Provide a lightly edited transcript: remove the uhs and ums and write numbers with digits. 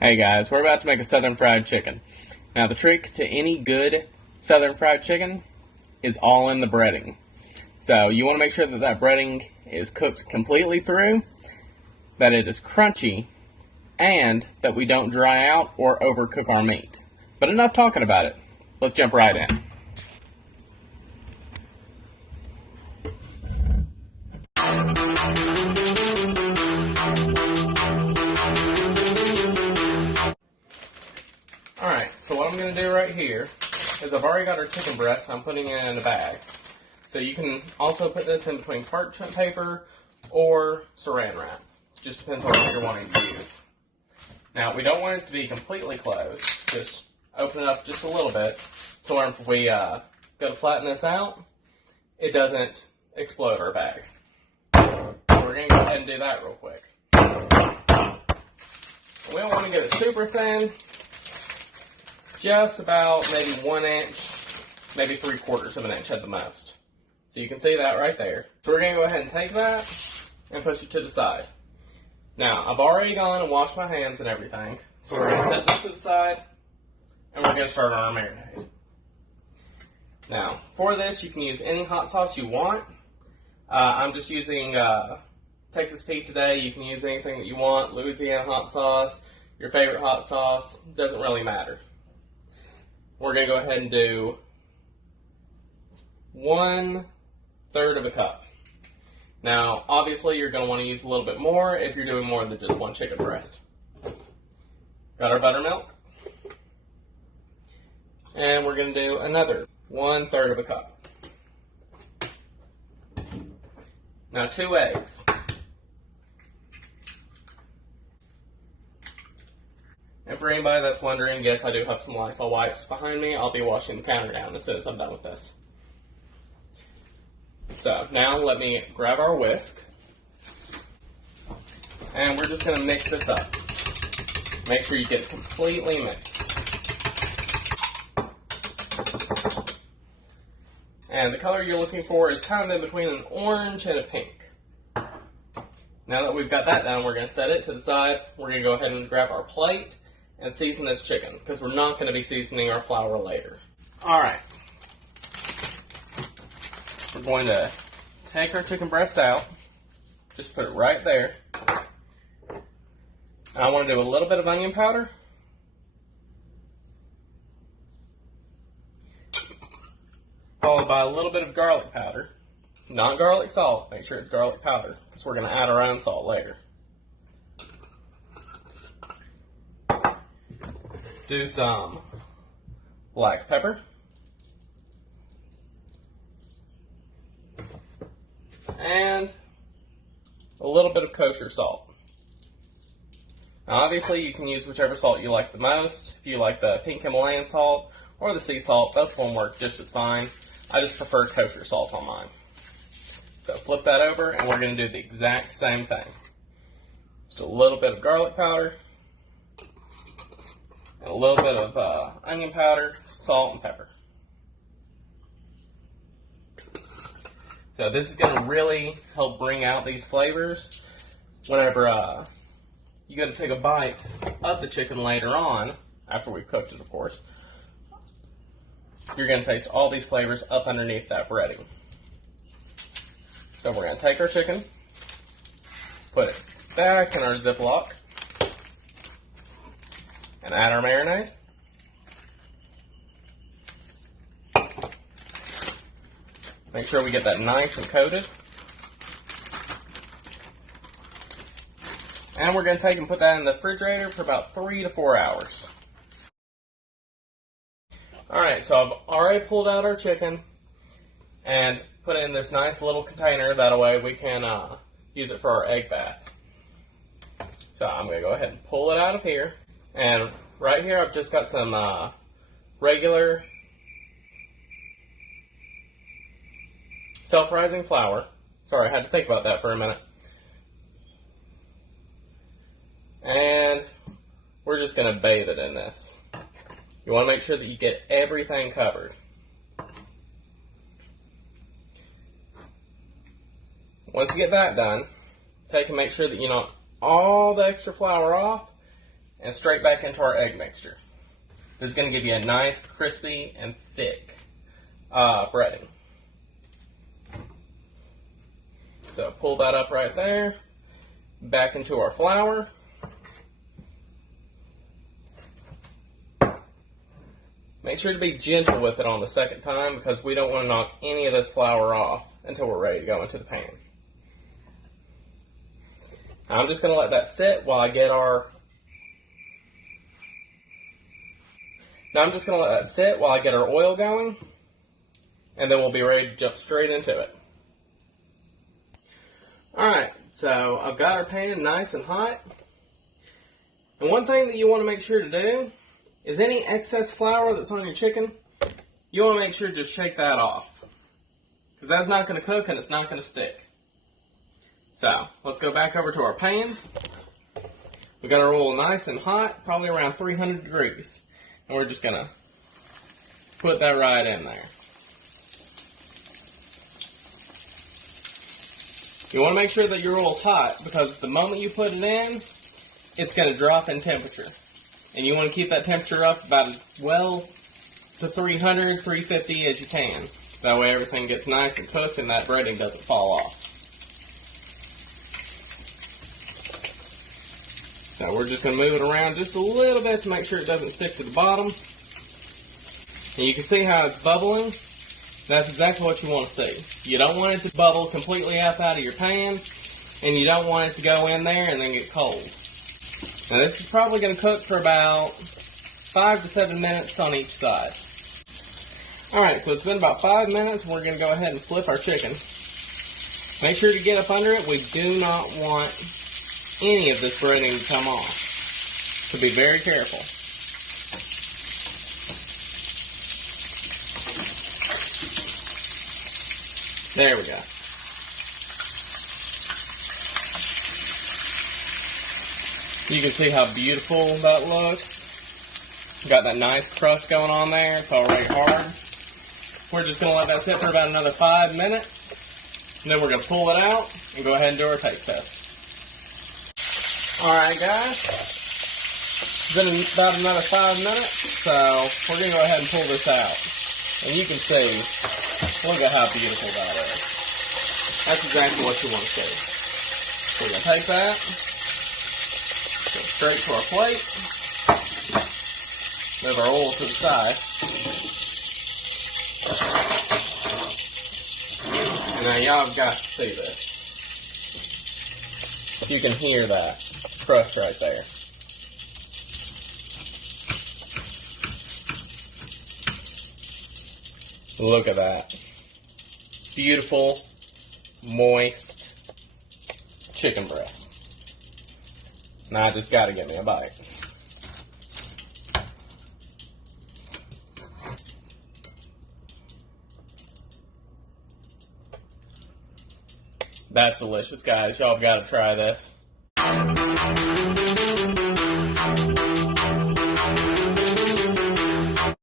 Hey guys, we're about to make a southern fried chicken. Now the trick to any good southern fried chicken is all in the breading. So you want to make sure that that breading is cooked completely through, that it is crunchy, and that we don't dry out or overcook our meat. But enough talking about it. Let's jump right in. Alright, so what I'm going to do right here is I've already got our chicken breast. I'm putting it in a bag. So you can also put this in between parchment paper or saran wrap. Just depends on what you're wanting to use. Now, we don't want it to be completely closed. Just open it up just a little bit so if we go to flatten this out, it doesn't explode our bag. So we're going to go ahead and do that real quick. We don't want to get it super thin. Just about maybe 1 inch, maybe 3/4 of an inch at the most. So you can see that right there. So we're going to go ahead and take that and push it to the side. Now, I've already gone and washed my hands and everything. So we're going to set this to the side and we're going to start on our marinade. Now, for this, you can use any hot sauce you want. I'm just using Texas Pete today. You can use anything that you want. Louisiana hot sauce, your favorite hot sauce, doesn't really matter. We're going to go ahead and do 1/3 of a cup. Now, obviously, you're going to want to use a little bit more if you're doing more than just one chicken breast. Got our buttermilk. And we're going to do another 1/3 of a cup. Now, 2 eggs. And for anybody that's wondering, yes, I do have some Lysol wipes behind me. I'll be washing the counter down as soon as I'm done with this. So now let me grab our whisk. And we're just going to mix this up. Make sure you get it completely mixed. And the color you're looking for is kind of in between an orange and a pink. Now that we've got that done, we're going to set it to the side. We're going to go ahead and grab our plate and season this chicken, because we're not going to be seasoning our flour later. Alright. We're going to take our chicken breast out. Just put it right there. And I want to do a little bit of onion powder. Followed by a little bit of garlic powder. Not garlic salt. Make sure it's garlic powder, because we're going to add our own salt later. Do some black pepper. And a little bit of kosher salt. Now obviously you can use whichever salt you like the most. If you like the pink Himalayan salt or the sea salt, both of them work just as fine. I just prefer kosher salt on mine. So flip that over and we're going to do the exact same thing. Just a little bit of garlic powder. And a little bit of onion powder, salt, and pepper. So this is going to really help bring out these flavors whenever you go to take a bite of the chicken later on, after we've cooked it, of course. You're going to taste all these flavors up underneath that breading. So we're going to take our chicken, put it back in our Ziploc, and add our marinade. Make sure we get that nice and coated. And we're going to take and put that in the refrigerator for about 3 to 4 hours. Alright, so I've already pulled out our chicken and put it in this nice little container. That way we can use it for our egg bath. So I'm going to go ahead and pull it out of here. And right here I've just got some regular self-rising flour. Sorry, I had to think about that for a minute. And we're just going to bathe it in this. You want to make sure that you get everything covered. Once you get that done, take and make sure that you knock all the extra flour off. and straight back into our egg mixture. This is going to give you a nice, crispy, and thick breading. So pull that up right there, back into our flour. Make sure to be gentle with it on the second time because we don't want to knock any of this flour off until we're ready to go into the pan. I'm just going to let that sit while I get our oil going, and then we'll be ready to jump straight into it. Alright, so I've got our pan nice and hot. And one thing that you want to make sure to do is any excess flour that's on your chicken, you want to make sure to just shake that off. Because that's not going to cook and it's not going to stick. So, let's go back over to our pan. We got our oil nice and hot, probably around 300 degrees. And we're just going to put that right in there. You want to make sure that your oil's hot because the moment you put it in, it's going to drop in temperature. And you want to keep that temperature up about as well to 300, 350 as you can. That way everything gets nice and cooked and that breading doesn't fall off. Now we're just going to move it around just a little bit to make sure it doesn't stick to the bottom. And you can see how it's bubbling. That's exactly what you want to see. You don't want it to bubble completely up out of your pan, and you don't want it to go in there and then get cold. Now this is probably going to cook for about 5 to 7 minutes on each side. Alright, so it's been about 5 minutes, and we're going to go ahead and flip our chicken. Make sure to get up under it. We do not want any of this breading to come off. So be very careful. There we go. You can see how beautiful that looks. Got that nice crust going on there. It's already hard. We're just going to let that sit for about another 5 minutes. And then we're going to pull it out and go ahead and do our taste test. Alright guys, it's been about another 5 minutes, so we're going to go ahead and pull this out. And you can see, look at how beautiful that is. That's exactly what you want to see. So we're going to take that, go straight to our plate, move our oil to the side. And now y'all have got to see this. You can hear that crust right there. Look at that. Beautiful, moist chicken breast. Now I just gotta get me a bite. That's delicious, guys. Y'all have got to try this.